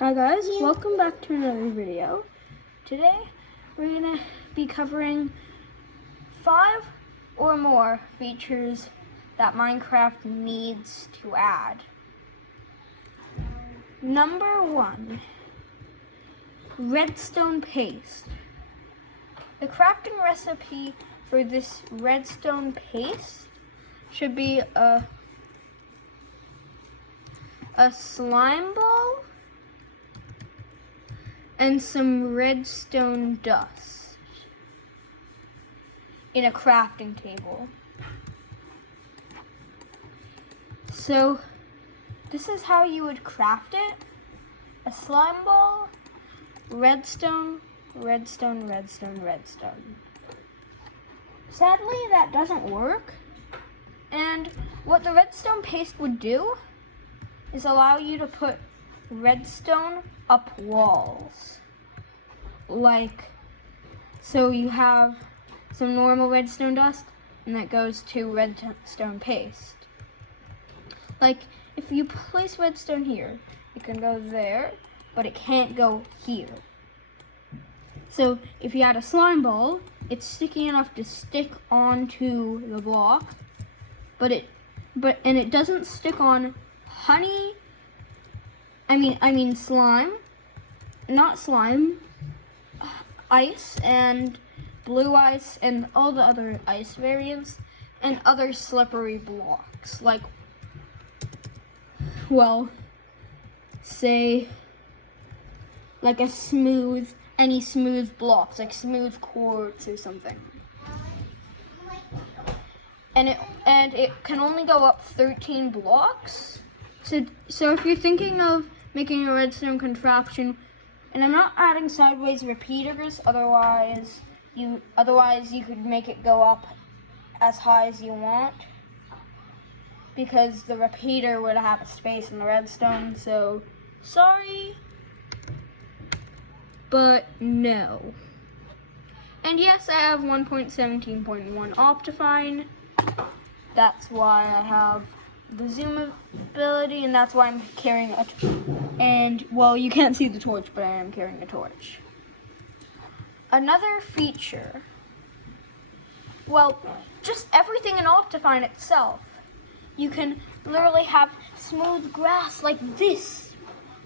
Hi guys, welcome back to another video. Today we're going to be covering 5 or more features that Minecraft needs to add. Number 1, redstone paste. The crafting recipe for this redstone paste should be a slime ball and some redstone dust in a crafting table. So this is how you would craft it: a slime ball, redstone, redstone, redstone, redstone. Sadly, that doesn't work. And what the redstone paste would do is allow you to put redstone up walls. So you have some normal redstone dust and that goes to redstone paste. Like if you place redstone here, it can go there, but it can't go here. So if you add a slime ball, it's sticky enough to stick onto the block, but it doesn't stick on honey. I mean slime, not slime, ice and blue ice and all the other ice variants and other slippery blocks, like, well, say like any smooth blocks, like smooth quartz or something. And it can only go up 13 blocks. So if you're thinking of making a redstone contraption, and I'm not adding sideways repeaters, otherwise you could make it go up as high as you want, because the repeater would have a space in the redstone. So sorry, but no. And yes, I have 1.17.1 Optifine. That's why I have the zoom ability, and that's why I'm carrying it. And well, you can't see the torch, but I am carrying a torch. Another feature, well, just everything in Optifine itself. You can literally have smooth grass like this.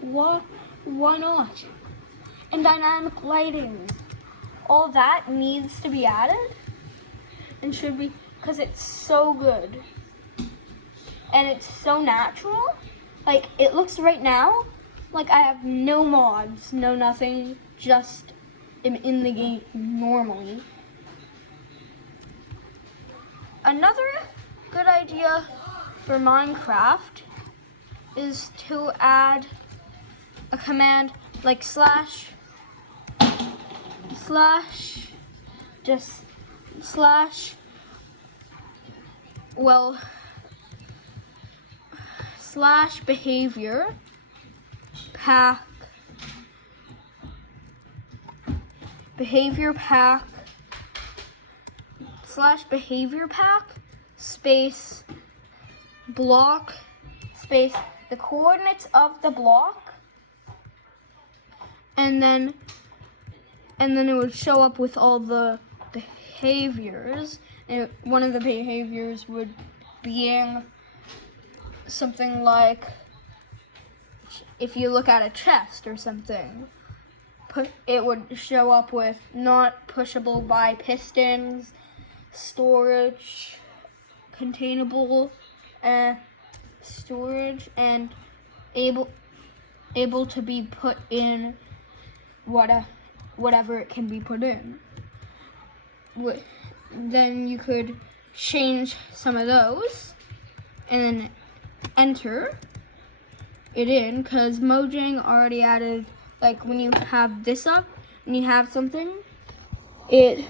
Why not? And dynamic lighting. All that needs to be added and should be, because it's so good. And it's so natural. Like, it looks right now like I have no mods, no nothing, just am in the game normally. Another good idea for Minecraft is to add a command like slash behavior pack space block space the coordinates of the block, and then it would show up with all the behaviors. And one of the behaviors would being something like, if you look at a chest or something, it would show up with not pushable by pistons, storage, containable storage, and able to be put in whatever it can be put in. Then you could change some of those and then enter it in, because Mojang already added, like when you have this up and you have something, it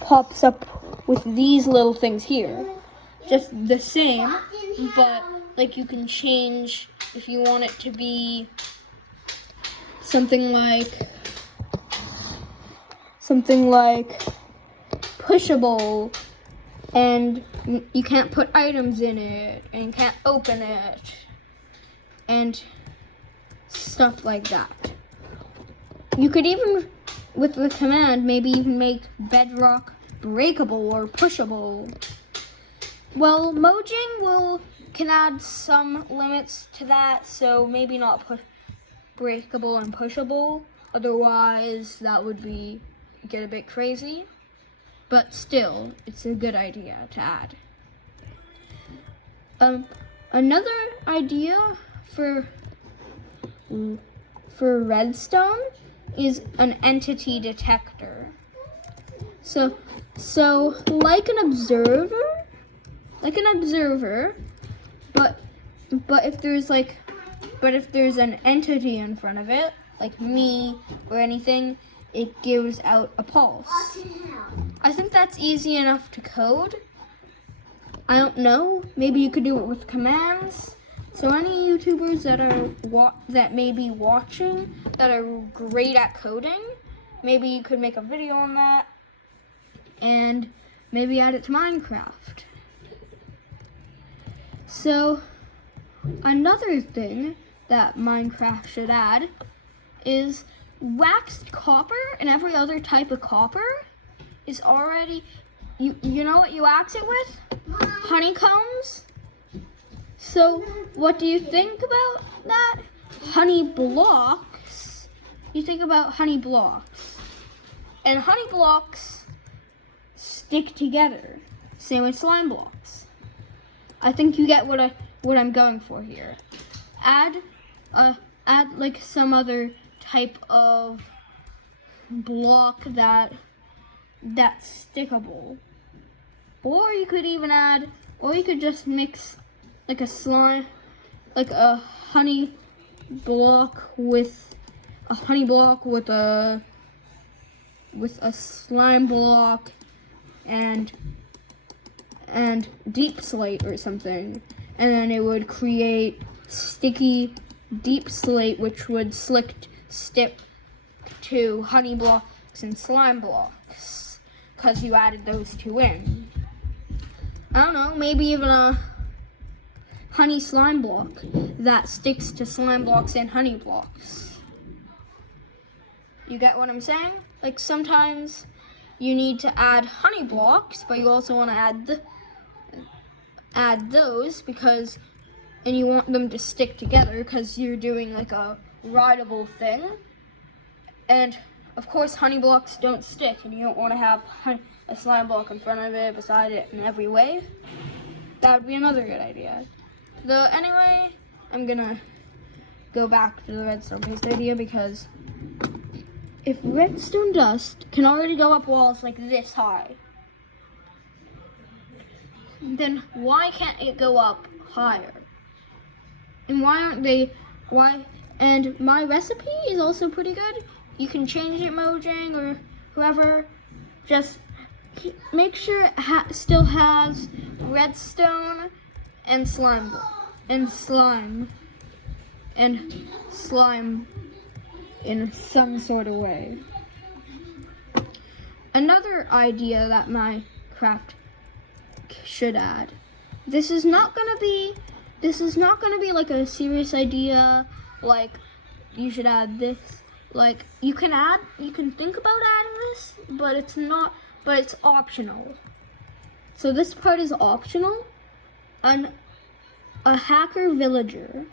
pops up with these little things here. Just the same, but like you can change if you want it to be something like pushable, and you can't put items in it, and you can't open it, and stuff like that. You could even, with the command, maybe even make bedrock breakable or pushable. Well, Mojang can add some limits to that, so maybe not breakable and pushable. Otherwise, that would get a bit crazy. But still, it's a good idea to add. Another idea for redstone is an entity detector. So like an observer, but if there's an entity in front of it, like me or anything, it gives out a pulse. I think that's easy enough to code. I don't know, maybe you could do it with commands. So any YouTubers that may be watching that are great at coding, maybe you could make a video on that and maybe add it to Minecraft. So another thing that Minecraft should add is waxed copper, and every other type of copper is already, you know what you wax it with? Honeycombs. So what do you think about that? Honey blocks. You think about honey blocks. And honey blocks stick together. Same with slime blocks. I think you get what I'm going for here. Add like some other type of block that's stickable. Or you could just mix like a slime, like a honey block with a slime block and deep slate or something, and then it would create sticky deep slate, which would stick to honey blocks and slime blocks because you added those two in. I don't know, maybe even a honey slime block that sticks to slime blocks and honey blocks. You get what I'm saying? Like sometimes you need to add honey blocks, but you also want to add those and you want them to stick together because you're doing like a rideable thing. And of course honey blocks don't stick, and you don't want to have a slime block in front of it, beside it, in every way. That would be another good idea. Though anyway, I'm gonna go back to the redstone paste idea, because if redstone dust can already go up walls like this high, then why can't it go up higher? And and my recipe is also pretty good. You can change it, Mojang or whoever. Just make sure it still has redstone and slime in some sort of way. Another idea that Minecraft should add. This is not gonna be like a serious idea, like you should add this. Like you can think about adding this, but it's optional. So this part is optional. A hacker villager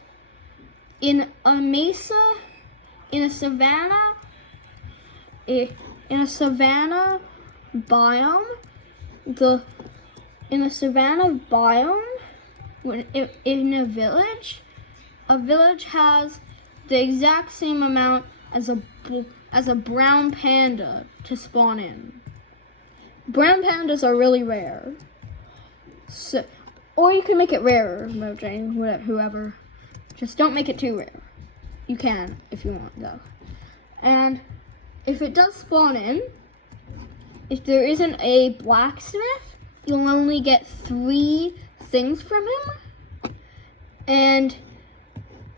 in a mesa, in a savanna biome, in a village has the exact same amount as a brown panda to spawn in. Brown pandas are really rare. So, or you can make it rarer, Mojang, whoever. Just don't make it too rare. You can if you want, though. And if it does spawn in, if there isn't a blacksmith, you'll only get 3 things from him. And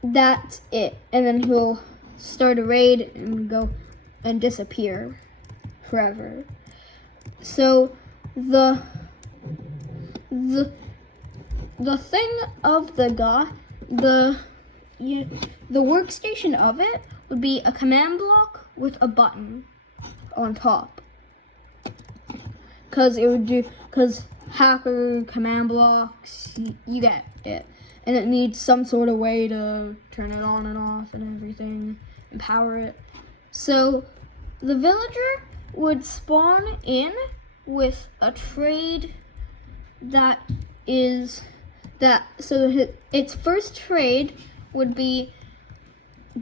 that's it. And then he'll start a raid and go and disappear forever. So the thing of the the workstation of it would be a command block with a button on top. Because hacker command blocks, you get it. And it needs some sort of way to turn it on and off and everything, and power it. So the villager would spawn in with a trade so its first trade would be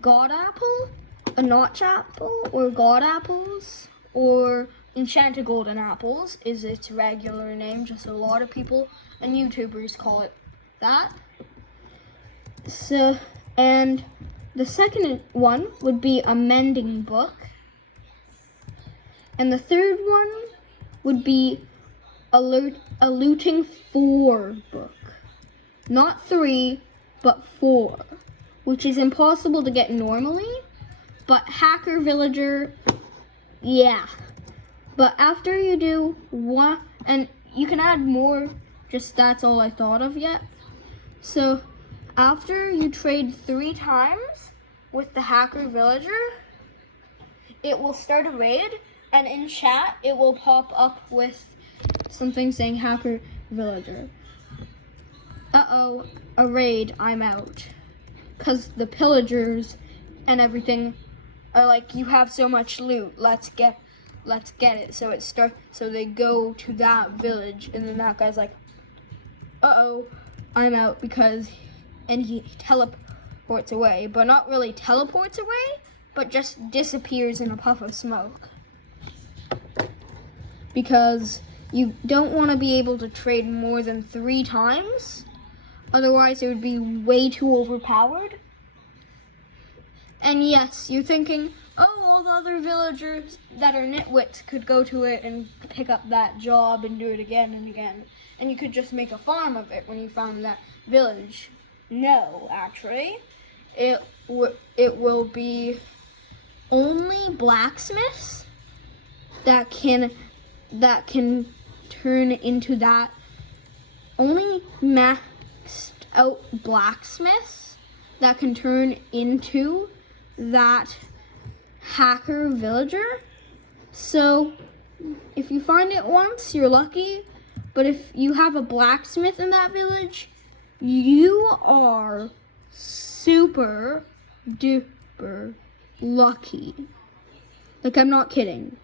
God Apple, a Notch Apple, or God Apples, or Enchanted Golden Apples is its regular name, just a lot of people and YouTubers call it that. So, and the second one would be a mending book. And the third one would be a looting 4 book. Not 3, but 4, which is impossible to get normally, but hacker villager, yeah. But after you do one, and you can add more, just that's all I thought of yet. So after you trade 3 times with the hacker villager, it will start a raid, and in chat it will pop up with something saying hacker villager. Uh-oh, a raid, I'm out. Because the pillagers and everything are like, you have so much loot, let's get it. So they go to that village, and then that guy's like, uh-oh, I'm out, and he teleports away, but not really teleports away, but just disappears in a puff of smoke. Because you don't want to be able to trade more than 3 times, otherwise it would be way too overpowered. And yes, you're thinking, oh, all the other villagers that are nitwits could go to it and pick up that job and do it again and again. And you could just make a farm of it when you found that village. No, actually, it will be only blacksmiths that can turn into that. Only maxed out blacksmiths that can turn into that hacker villager. So if you find it once, you're lucky, but if you have a blacksmith in that village, you are super duper lucky. Like, I'm not kidding.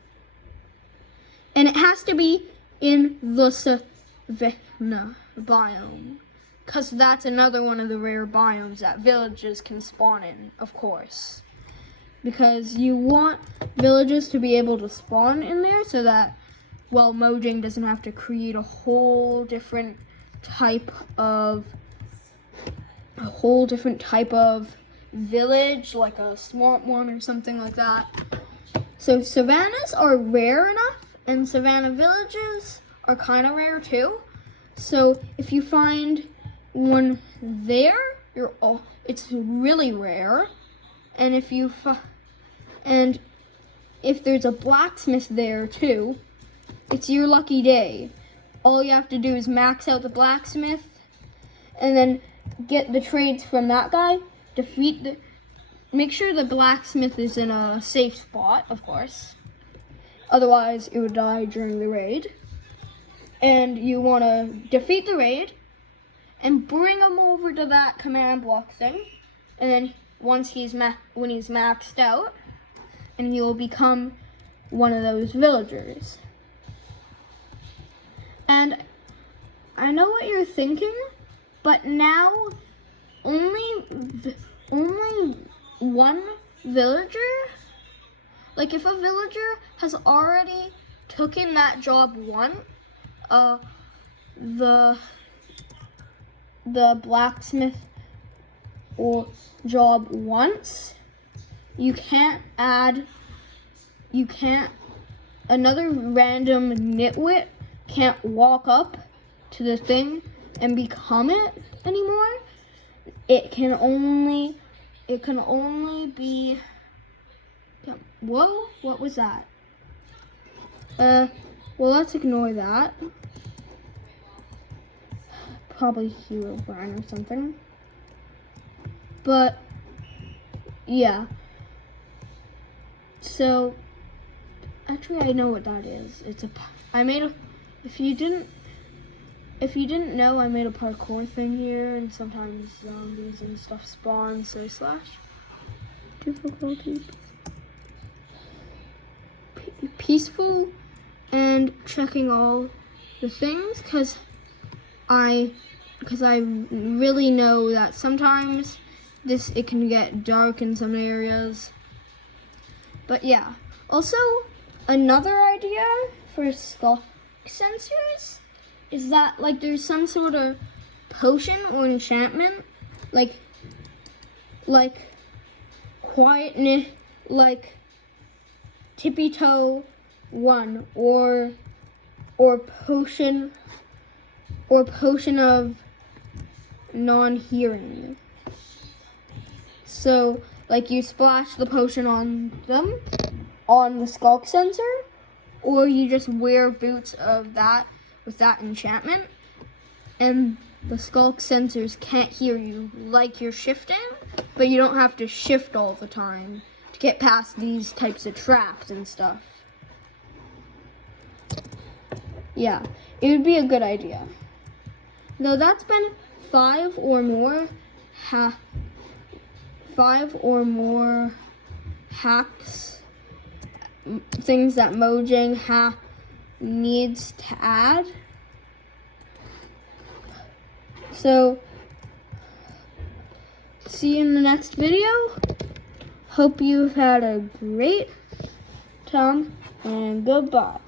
And it has to be in the savanna biome, because that's another one of the rare biomes that villages can spawn in, of course. Because you want villages to be able to spawn in there so that, well, Mojang doesn't have to create a whole different type of village, like a swamp one or something like that. So savannas are rare enough, and savanna villages are kind of rare too. So if you find one there, it's really rare. And if there's a blacksmith there too, it's your lucky day. All you have to do is max out the blacksmith, and then get the trades from that guy. Make sure the blacksmith is in a safe spot, of course. Otherwise, it would die during the raid. And you want to defeat the raid and bring him over to that command block thing. And then when he's maxed out, and he will become one of those villagers. And I know what you're thinking, but now only one villager, like if a villager has already taken that job the blacksmith or job once, another random nitwit can't walk up to the thing and become it anymore. It can only be, whoa, what was that? Well, let's ignore that. Probably Hero Brine or something. But yeah. So actually, I know what that is. It's a. I made a. If you didn't know, I made a parkour thing here, and sometimes zombies and stuff spawn. So / difficulty. Peaceful and checking all the things because I really know that sometimes it can get dark in some areas. But yeah, also another idea for skull sensors is that like there's some sort of potion or enchantment like quietness, like tippy toe 1 or potion of non-hearing. So like you splash the potion on them on the skulk sensor, or you just wear boots of that with that enchantment, and the skulk sensors can't hear you like you're shifting, but you don't have to shift all the time to get past these types of traps and stuff. Yeah, it would be a good idea. Though that's been 5 or more hacks, things that Mojang needs to add. So, see you in the next video. Hope you've had a great time, and goodbye.